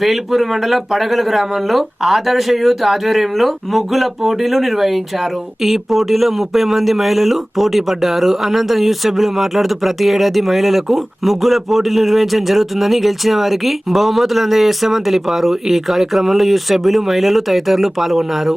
వేల్పూర్ మండలం పడగల గ్రామంలో ఆదర్శ యూత్ ఆధ్వర్యంలో ముగ్గుల పోటీలు నిర్వహించారు. ఈ పోటీలో ముప్పై మంది మహిళలు పోటీ పడ్డారు. అనంతరం యూత్ సభ్యులు మాట్లాడుతూ ప్రతి ఏడాది మహిళలకు ముగ్గుల పోటీలు నిర్వహించడం జరుగుతుందని గెలిచిన వారికి బహుమతులు అందజేస్తామని తెలిపారు. ఈ కార్యక్రమంలో యూత్ సభ్యులు మహిళలు తదితరులు పాల్గొన్నారు.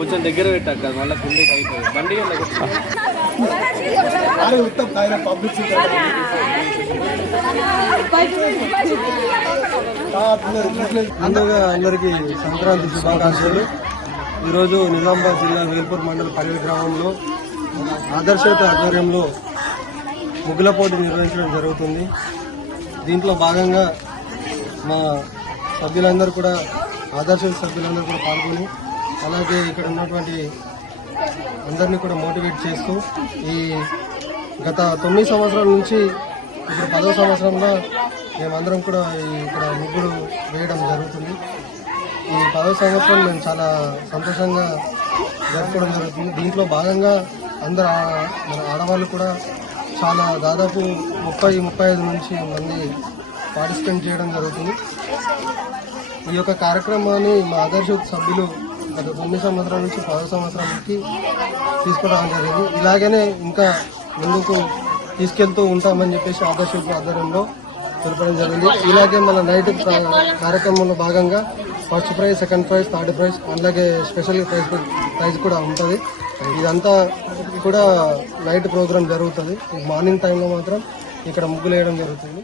కొంచెం దగ్గర పెట్టాక మళ్ళీ కుండి టైట్ బండి అరే ముందుగా అందరికీ సంక్రాంతి శుభాకాంక్షలు. ఈరోజు నిజామాబాద్ జిల్లా వేల్పూర్ మండల పల్లె గ్రామంలో ఆదర్శత ఆధ్వర్యంలో ముగ్గుల పోటీ నిర్వహించడం జరుగుతుంది. దీంట్లో భాగంగా మా సభ్యులందరూ కూడా ఆదర్శ సభ్యులందరూ కూడా పాల్గొని అలాగే ఇక్కడ ఉన్నటువంటి అందరినీ కూడా మోటివేట్ చేస్తూ ఈ గత తొమ్మిది సంవత్సరాల నుంచి ఇప్పుడు పదో సంవత్సరంలో మేమందరం కూడా ఇక్కడ ముగ్గులు వేయడం జరుగుతుంది. ఈ పదో సంవత్సరం మేము చాలా సంతోషంగా జరుపుకోవడం జరుగుతుంది. దీంట్లో భాగంగా అందరు మన ఆడవాళ్ళు కూడా చాలా దాదాపు ముప్పై ముప్పై ఐదు నుంచి మంది పార్టిసిపేట్ చేయడం జరుగుతుంది. ఈ యొక్క కార్యక్రమాన్ని మా ఆదర్శ సభ్యులు గత తొమ్మిది సంవత్సరాల నుంచి పదో సంవత్సరాలకి తీసుకురావడం జరిగింది. ఇలాగనే ఇంకా ముందుకు తీసుకెళ్తూ ఉంటామని చెప్పేసి ఆదర్శ ఆధ్వర్యంలో తెలపడం జరిగింది. ఇలాగే మన నైట్ కార్యక్రమంలో భాగంగా first prize second prize third prize అలాగే స్పెషల్ ప్రైజ్ ప్రైజ్ కూడా ఉంటుంది. ఇదంతా కూడా నైట్ ప్రోగ్రామ్ జరుగుతుంది. మార్నింగ్ టైంలో మాత్రం ఇక్కడ ముగ్గులు వేయడం జరుగుతుంది.